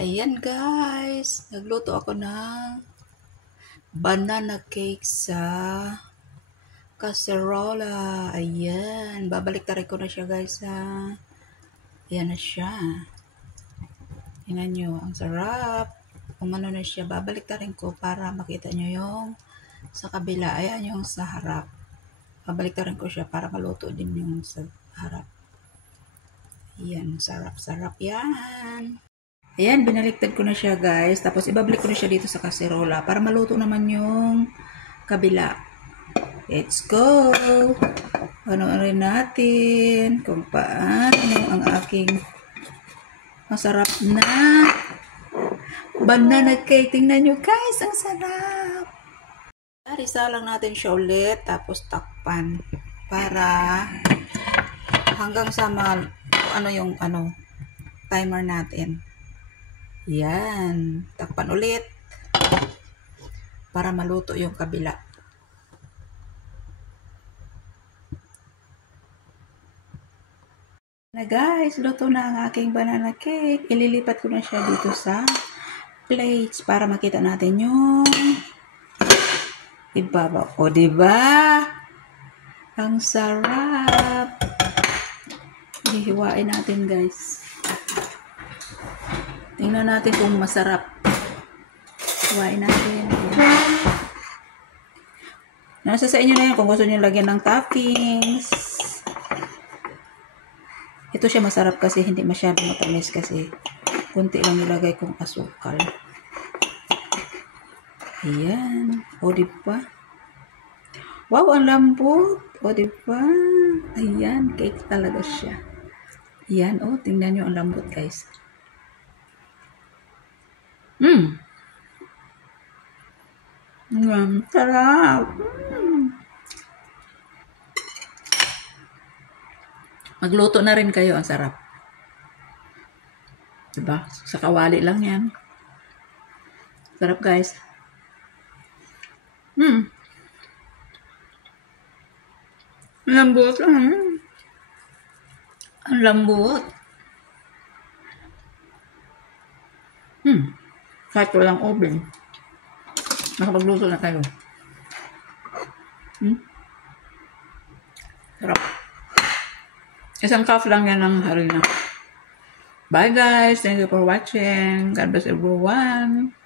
Ayan guys, nagluto ako ng banana cake sa kaserola. Ayan, babalik-tarik ko na siya guys ha. Ayan na siya. Tingnan nyo, ang sarap. Umano na siya, babalik-tarin ko para makita nyo yung sa kabila. Ayan yung sa harap. Babalik-tarin ko siya para maluto din yung sa harap. Ayan, sarap-sarap yan. Ayan, binaliktad ko na siya guys. Tapos ibabalik ko na siya dito sa kaserola para maluto naman yung kabila. Let's go! Panoorin natin kung paano ang aking masarap na banana cake. Tingnan nyo guys, ang sarap! Isa lang natin siya ulit. Tapos takpan para hanggang sa timer natin. Yan. Takpan ulit. Para maluto yung kabila. Na guys, luto na ang aking banana cake. Ililipat ko na siya dito sa plates para makita natin yung ibaba. O, diba? Ang sarap. Hihiwain natin guys. Tingnan natin kung masarap. Hiwain natin. Nasa sa inyo na yan kung gusto nyo lagyan ng toppings. Ito siya masarap kasi hindi masyadong matamis kasi kunti lang nilagay kong asukal. Ayan. O, diba? Wow, ang lambot. O, diba? Ayan, cake talaga siya. Ayan, o, tingnan nyo ang lambot guys. Sarap. Magluto na rin kayo, ang sarap. Diba? Sa kawali lang yan. Sarap guys. Lambot. Ang lambot. Kahit walang oven. Nakapagluto na kayo. Sarap. Isang cup lang yan ng harina. Bye guys. Thank you for watching. God bless everyone.